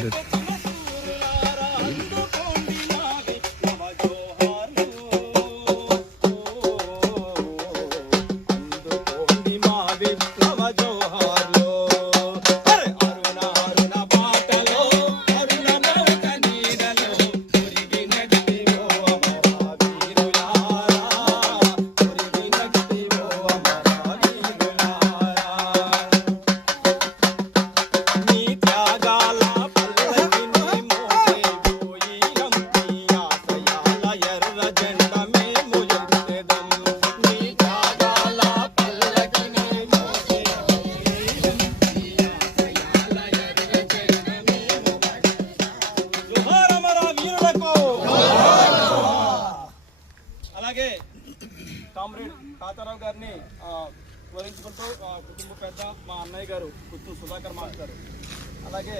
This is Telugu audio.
completed. అలాగే కామ్రేడ్ తాతారావు గారిని వివరించుకుంటూ కుటుంబ పెద్ద మా అన్నయ్య గారు కుత్తు సుధాకర్ మాస్టర్ అలాగే